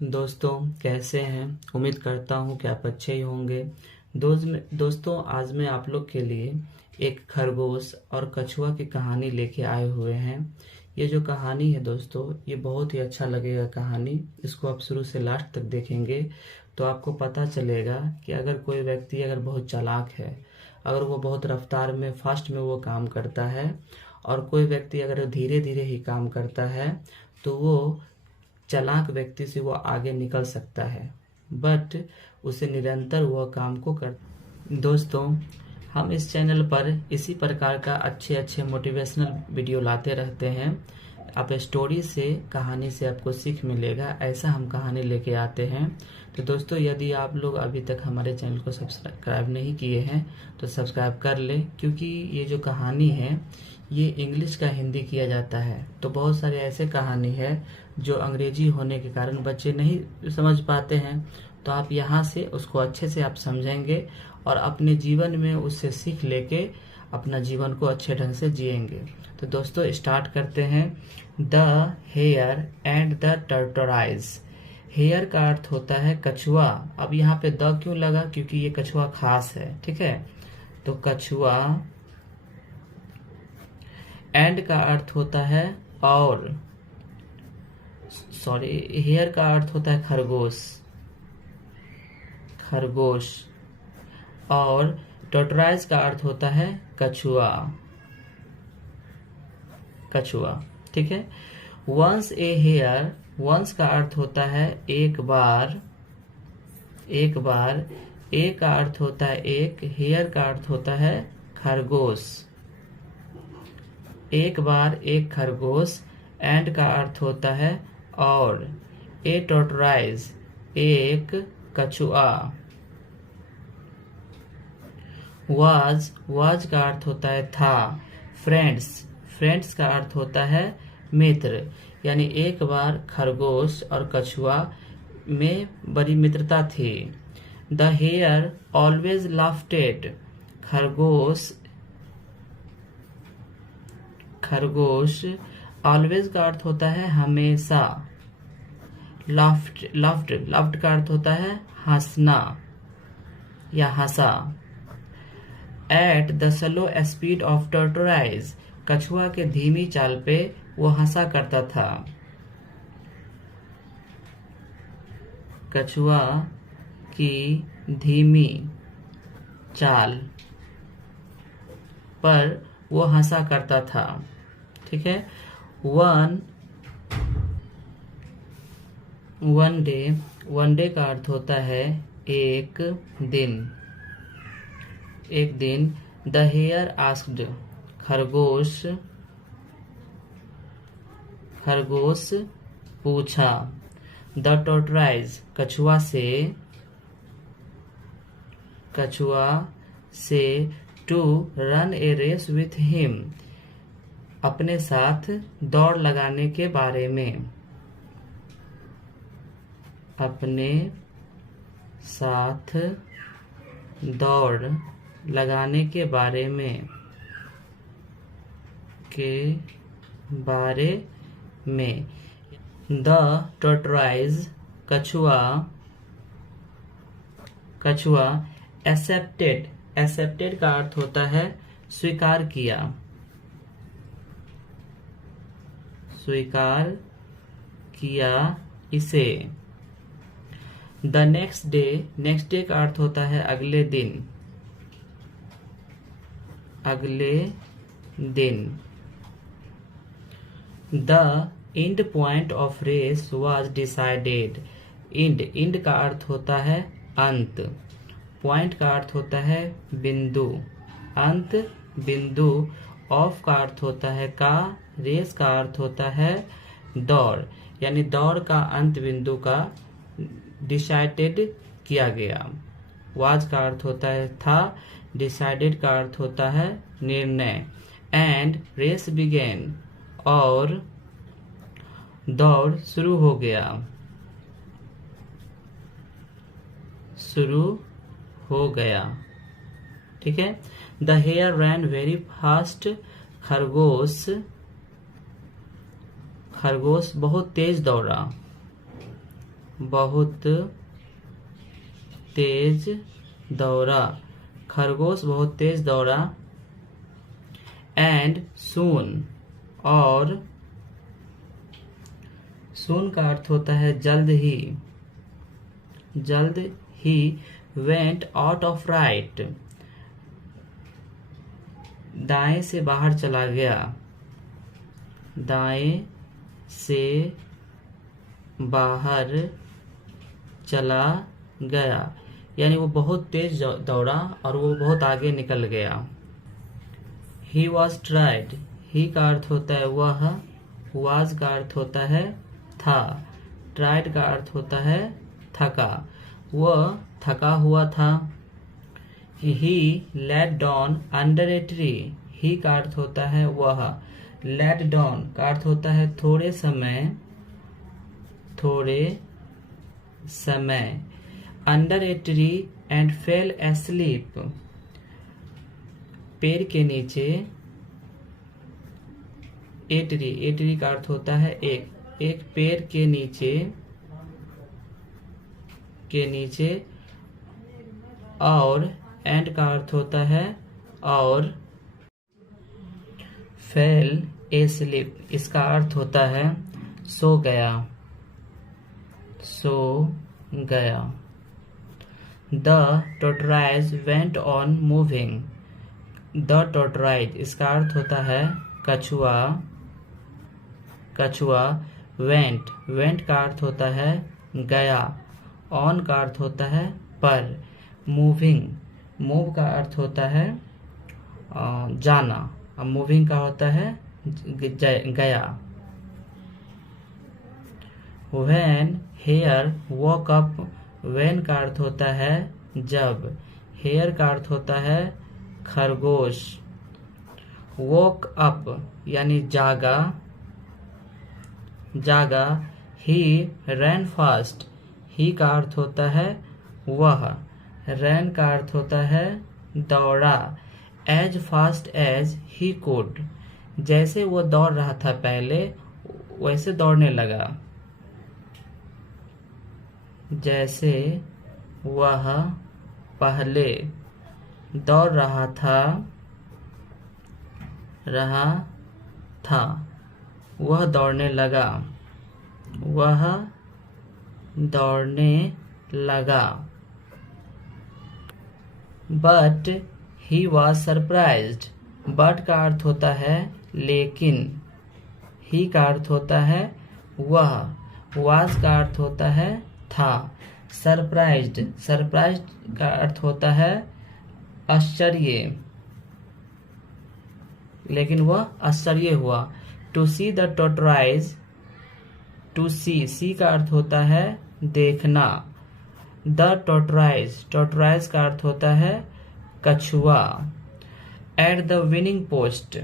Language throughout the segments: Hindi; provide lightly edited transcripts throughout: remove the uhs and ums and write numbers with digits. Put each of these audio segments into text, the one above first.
दोस्तों कैसे हैं। उम्मीद करता हूँ कि आप अच्छे ही होंगे। दोस्तों आज मैं आप लोग के लिए एक खरगोश और कछुआ की कहानी लेके आए हुए हैं। ये जो कहानी है दोस्तों, ये बहुत ही अच्छा लगेगा कहानी। इसको आप शुरू से लास्ट तक देखेंगे तो आपको पता चलेगा कि अगर कोई व्यक्ति अगर बहुत चालाक है, अगर वो बहुत रफ्तार में फास्ट में वो काम करता है, और कोई व्यक्ति अगर धीरे धीरे ही काम करता है, तो वो चालाक व्यक्ति से वो आगे निकल सकता है, बट उसे निरंतर वह काम को कर। दोस्तों हम इस चैनल पर इसी प्रकार का अच्छे अच्छे मोटिवेशनल वीडियो लाते रहते हैं। आप स्टोरी से, कहानी से आपको सीख मिलेगा, ऐसा हम कहानी लेके आते हैं। तो दोस्तों यदि आप लोग अभी तक हमारे चैनल को सब्सक्राइब नहीं किए हैं तो सब्सक्राइब कर लें, क्योंकि ये जो कहानी है ये इंग्लिश का हिंदी किया जाता है। तो बहुत सारे ऐसे कहानी है जो अंग्रेजी होने के कारण बच्चे नहीं समझ पाते हैं, तो आप यहाँ से उसको अच्छे से आप समझेंगे और अपने जीवन में उससे सीख लेके अपना जीवन को अच्छे ढंग से जिएंगे। तो दोस्तों स्टार्ट करते हैं। The hare and the tortoise. Hare का अर्थ होता है कछुआ। अब यहाँ पे द क्यों लगा, क्योंकि ये कछुआ खास है, ठीक है। तो कछुआ, एंड का अर्थ होता है और, सॉरी, हेयर का अर्थ होता है खरगोश, खरगोश, और टर्टोराइज का अर्थ होता है कछुआ, कछुआ, ठीक है। वंस ए हेयर, वंस का अर्थ होता है एक बार, एक बार, ए का अर्थ होता है एक, हेयर का अर्थ होता है खरगोश, एक बार एक खरगोश, एंड का अर्थ होता है और, ए टर्टोराइज एक कछुआ, वाज का अर्थ होता है था, फ्रेंड्स, फ्रेंड्स का अर्थ होता है मित्र। यानी एक बार खरगोश और कछुआ में बड़ी मित्रता थी। द हेयर ऑलवेज लाफ्टेड, खरगोश, खरगोश, ऑलवेज का अर्थ होता है हमेशा, लाफ्ड का अर्थ होता है हंसना या हंसा। At the slow speed of tortoise, कछुआ के धीमी चाल पे वो हंसा करता था। कछुआ की धीमी चाल पर वो हंसा करता था, ठीक है। वन डे का अर्थ होता है एक दिन, एक दिन। द हेयर आस्क्ड, खरगोश, खरगोश पूछा। द टर्टोराइज, कछुआ से, कछुआ से, to run a race with him, अपने साथ दौड़ लगाने के बारे में, अपने साथ दौड़ लगाने के बारे में, के बारे में। द टर्टोराइज, कछुआ, कछुआ, एक्सेप्टेड, एक्सेप्टेड का अर्थ होता है स्वीकार किया, स्वीकार किया इसे। The next day, next day का अर्थ होता है अगले दिन, अगले दिन। The end point of race was decided, end का अर्थ होता है अंत, पॉइंट का अर्थ होता है बिंदु, अंत बिंदु, ऑफ का अर्थ होता है का, रेस का अर्थ होता है दौड़, यानी दौड़ का अंत बिंदु का डिसाइडेड किया गया। वाज का अर्थ होता है था, डिसाइडेड का अर्थ होता है निर्णय। एंड रेस बिगेन, और दौड़ शुरू हो गया, शुरू हो गया, ठीक है। The hare ran very fast, खरगोश, खरगोश बहुत तेज दौड़ा, बहुत तेज दौड़ा, खरगोश बहुत तेज दौड़ा। एंड सून, और सून का अर्थ होता है जल्द ही, जल्द he went out of right, दाएं से बाहर चला गया, दाएं से बाहर चला गया, यानी वो बहुत तेज दौड़ा और वो बहुत आगे निकल गया। ही वॉज ट्राइड, ही का अर्थ होता है वह, वाज का अर्थ होता है था, ट्राइड का अर्थ होता है थका, वह थका हुआ था। He lay down under a tree, he का अर्थ होता है वह, लेट डाउन का अर्थ होता है थोड़े समय, थोड़े समय। Under a tree and fail asleep, पेड़ के नीचे, ए ट्री का अर्थ होता है एक पेड़ के नीचे, और एंड का अर्थ होता है और, फेल ए स्लीप इसका अर्थ होता है सो गया, सो गया। The tortoise went on moving, the tortoise इसका अर्थ होता है कछुआ, कछुआ। वेंट का अर्थ होता है गया, ऑन का अर्थ होता है पर, मूव का अर्थ होता है जाना, अब मूविंग का होता है गया। When hare woke up, when का अर्थ होता है जब, हेयर का अर्थ होता है खरगोश। वॉक अप यानी जागा, जागा। ही रैन फास्ट, ही का अर्थ होता है वह, रैन का अर्थ होता है दौड़ा। As fast as he could, जैसे वो दौड़ रहा था पहले वैसे दौड़ने लगा, जैसे वह पहले दौड़ रहा था, वह दौड़ने लगा, वह दौड़ने लगा। But he was surprised, but का अर्थ होता है लेकिन, ही का अर्थ होता है वह, वाज का अर्थ होता है था। सरप्राइज्ड का अर्थ होता है आश्चर्य, लेकिन वह आश्चर्य हुआ। टू सी द टोटराइज, टू सी का अर्थ होता है देखना। द टोटराइज का अर्थ होता है कछुआ। At the winning post,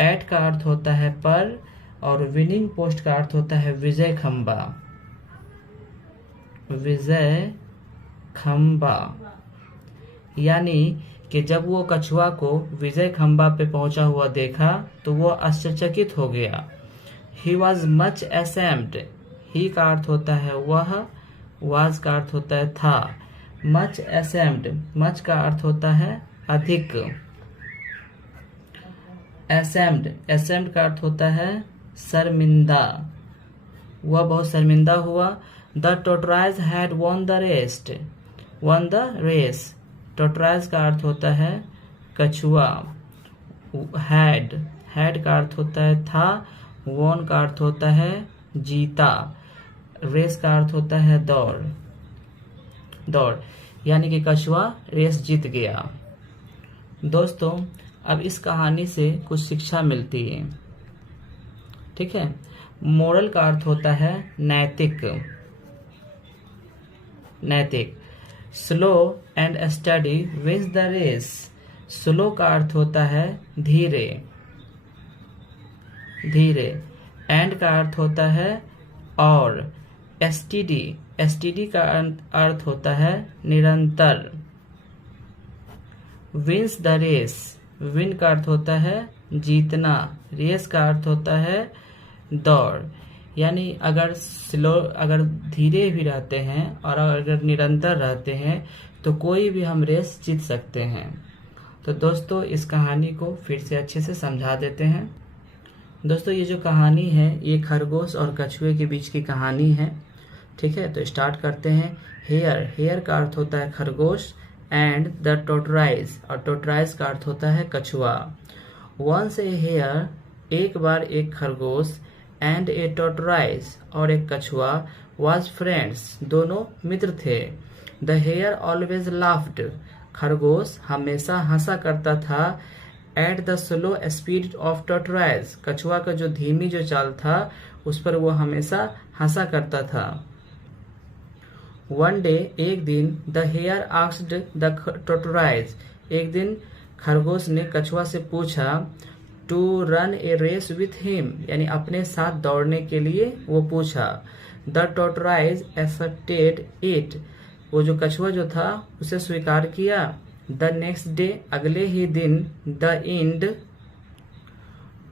at का अर्थ होता है पर, और विनिंग पोस्ट का अर्थ होता है विजय खंबा, विजय खंबा। यानी कि जब वो कछुआ को विजय खंबा पे पहुंचा हुआ देखा तो वो आश्चर्यचकित हो गया। ही वॉज मच एसेम्ड, ही का अर्थ होता है वह, वाज का अर्थ होता है था। मच एसेम्ड, मच का अर्थ होता है अधिक। एसेम्ड का अर्थ होता है शर्मिंदा, वह बहुत शर्मिंदा हुआ। The tortoise had won the race, tortoise का अर्थ होता है कछुआ। हैड का अर्थ होता है था, वॉन का अर्थ होता है जीता, रेस का अर्थ होता है दौड़, यानी कि कछुआ रेस जीत गया। दोस्तों, अब इस कहानी से कुछ शिक्षा मिलती है, ठीक है। मोरल का अर्थ होता है नैतिक। Slow and steady wins the race, slow का अर्थ होता है धीरे, एंड का अर्थ होता है और। एसटीडी का अर्थ होता है निरंतर। विंस द रेस, विन का अर्थ होता है जीतना, रेस का अर्थ होता है दौड़। यानी अगर धीरे भी रहते हैं और अगर निरंतर रहते हैं तो कोई भी हम रेस जीत सकते हैं। तो दोस्तों इस कहानी को फिर से अच्छे से समझा देते हैं। दोस्तों ये जो कहानी है ये खरगोश और कछुए के बीच की कहानी है। ठीक है, तो स्टार्ट करते हैं। हेयर का अर्थ होता है खरगोश एंड द टोटराइज, और टोटराइज का अर्थ होता है कछुआ। वंस ए हेयर, एक बार एक खरगोश, एंड ए टोटराइज, और एक कछुआ, वाज फ्रेंड्स, दोनों मित्र थे। द हेयर ऑलवेज लाफ्ड, खरगोश हमेशा हंसा करता था। At the slow speed of tortoise, कछुआ का जो धीमी जो चाल था उस पर वो हमेशा हंसा करता था। वन डे, एक दिन, the hare asked the tortoise, एक दिन खरगोश ने कछुआ से पूछा, to run a race with him, यानी अपने साथ दौड़ने के लिए वो पूछा। द टोटराइज एक्सेप्टेड इट, वो जो कछुआ जो था उसे स्वीकार किया। द नेक्स्ट डे, अगले ही दिन, the end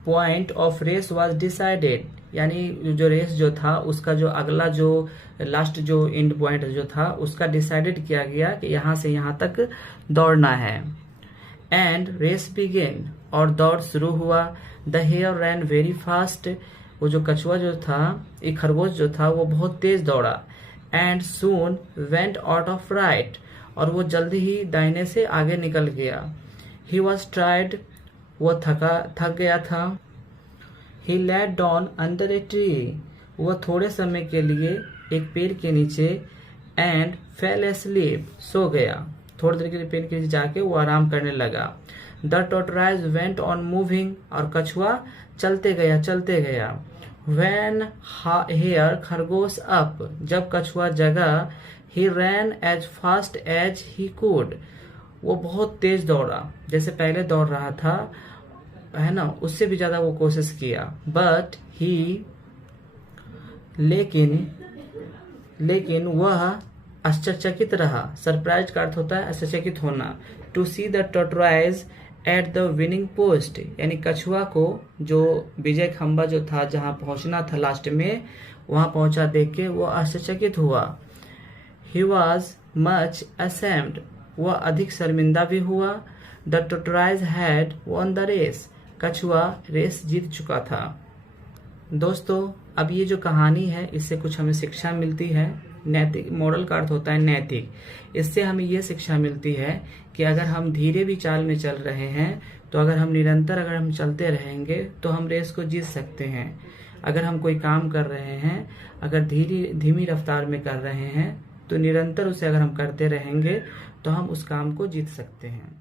point of race was decided, यानी जो रेस जो था उसका जो अगला जो लास्ट जो एंड पॉइंट जो था उसका डिसाइडेड किया गया कि यहाँ से यहाँ तक दौड़ना है। एंड रेस बिगेन, और दौड़ शुरू हुआ। The hare ran very fast, वो जो कछुआ जो था, एक खरगोश जो था वो बहुत तेज दौड़ा। And soon went out of right, और वो जल्दी ही दाहिने से आगे निकल गया। ही वॉज टायर्ड, वो थक गया था। He laid down under a tree, वो थोड़े समय के लिए एक पेड़ के नीचे, एंड फेल एस्लीप, सो गया। थोड़ी देर के लिए पेड़ के नीचे जाके वो आराम करने लगा। The tortoise went on moving, और कछुआ चलते गया। व्हेन हेयर, खरगोश अप, जब कछुआ जगा, he ran as fast as he could, वो बहुत तेज दौड़ा, जैसे पहले दौड़ रहा था है ना, उससे भी ज्यादा वो कोशिश किया। बट ही, लेकिन वह आश्चर्यचकित रहा। सरप्राइज का अर्थ होता है आश्चर्यचकित होना। To see the tortoise at the winning post, यानी कछुआ को जो विजय खंबा जो था जहां पहुंचना था लास्ट में, वहां पहुंचा देख के वो आश्चर्यचकित हुआ। ही वॉज मच असेम्ड, वह अधिक शर्मिंदा भी हुआ। The tortoise had won the race, कछुआ रेस जीत चुका था। दोस्तों अब ये जो कहानी है इससे कुछ हमें शिक्षा मिलती है। नैतिक, मॉरल का अर्थ होता है नैतिक। इससे हमें ये शिक्षा मिलती है कि अगर हम धीरे भी चाल में चल रहे हैं तो अगर हम चलते रहेंगे तो हम रेस को जीत सकते हैं। अगर हम कोई काम कर रहे हैं, अगर धीमी रफ्तार में कर रहे हैं तो निरंतर उसे अगर हम करते रहेंगे तो हम उस काम को जीत सकते हैं।